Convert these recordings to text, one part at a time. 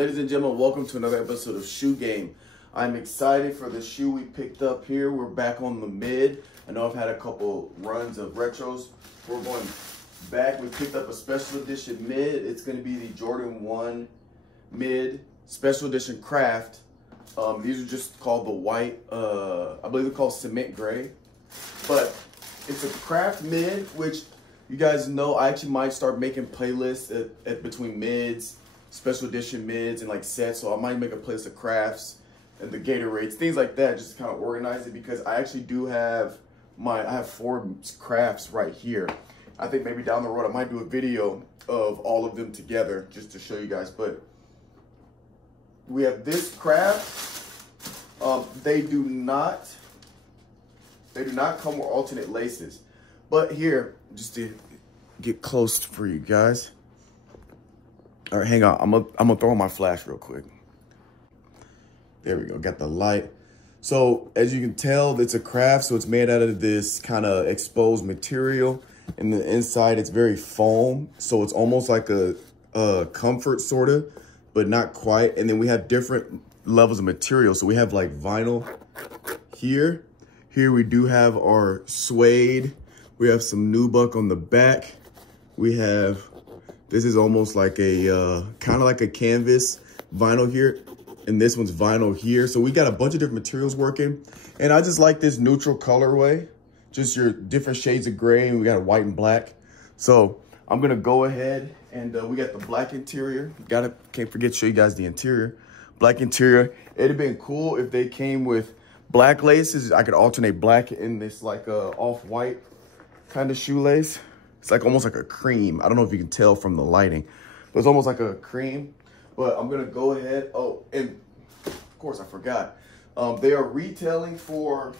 Ladies and gentlemen, welcome to another episode of Shoe Game. I'm excited for the shoe we picked up here. We're back on the mid. I know I've had a couple runs of retros. We're going back. We picked up a special edition mid. It's going to be the Jordan 1 mid special edition craft. These are just called the white, I believe they're called cement gray. But it's a craft mid, which you guys know I actually might start making playlists at between mids, special edition mids, and like sets. So I might make a playlist of crafts and the Gatorades, things like that, just to kind of organize it, because I actually do have I have 4 crafts right here. I think maybe down the road I might do a video of all of them together just to show you guys. But we have this craft. They do not come with alternate laces. But here, just to get close for you guys. All right, hang on. I'm gonna throw on my flash real quick. There we go. Got the light. So as you can tell, it's a craft. So it's made out of this kind of exposed material. And the inside, it's very foam. So it's almost like a comfort sort of, but not quite. And then we have different levels of material. So we have like vinyl here. Here we do have our suede. We have some nubuck on the back. We have, this is almost like a, kind of like a canvas vinyl here. And this one's vinyl here. So we got a bunch of different materials working. And I just like this neutral colorway. Just your different shades of gray. And we got a white and black. So I'm gonna go ahead and we got the black interior. Can't forget to show you guys the interior. Black interior. It'd have been cool if they came with black laces. I could alternate black in this like off-white kind of shoelace. It's like almost like a cream. I don't know if you can tell from the lighting, but it's almost like a cream. But I'm gonna go ahead. Oh, and of course I forgot. They are retailing for,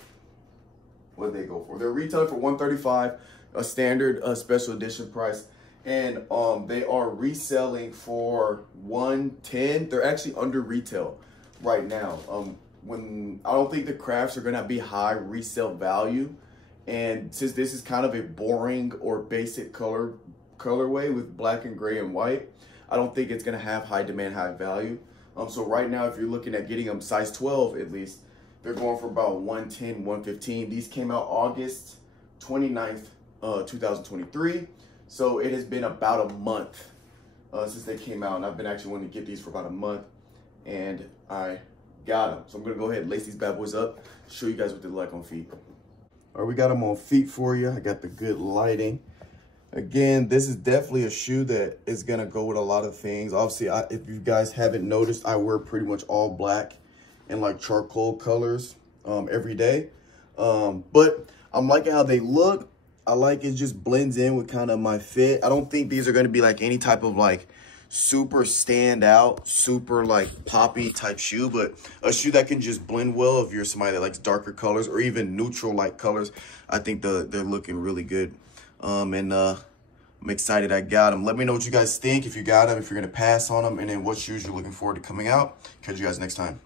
what did they go for? They're retailing for $135, a standard special edition price. And they are reselling for $110. They're actually under retail right now. I don't think the crafts are gonna be high resale value. And since this is kind of a boring or basic colorway with black and gray and white, I don't think it's gonna have high demand, high value. So right now, if you're looking at getting them size 12 at least, they're going for about $110, $115. These came out August 29th, 2023. So it has been about a month since they came out, and I've been actually wanting to get these for about a month, and I got them. So I'm gonna go ahead and lace these bad boys up, show you guys what they look like on feet. All right, we got them on feet for you. I got the good lighting. Again, this is definitely a shoe that is gonna go with a lot of things. Obviously, if you guys haven't noticed, I wear pretty much all black and like charcoal colors every day. But I'm liking how they look. I like it just blends in with kind of my fit. I don't think these are gonna be like any type of like super stand out, super like poppy type shoe, but a shoe that can just blend well if you're somebody that likes darker colors or even neutral like colors. I think they're looking really good. And I'm excited I got them. Let me know what you guys think, if you got them, if you're gonna pass on them, and then what shoes you're looking forward to coming out. Catch you guys next time.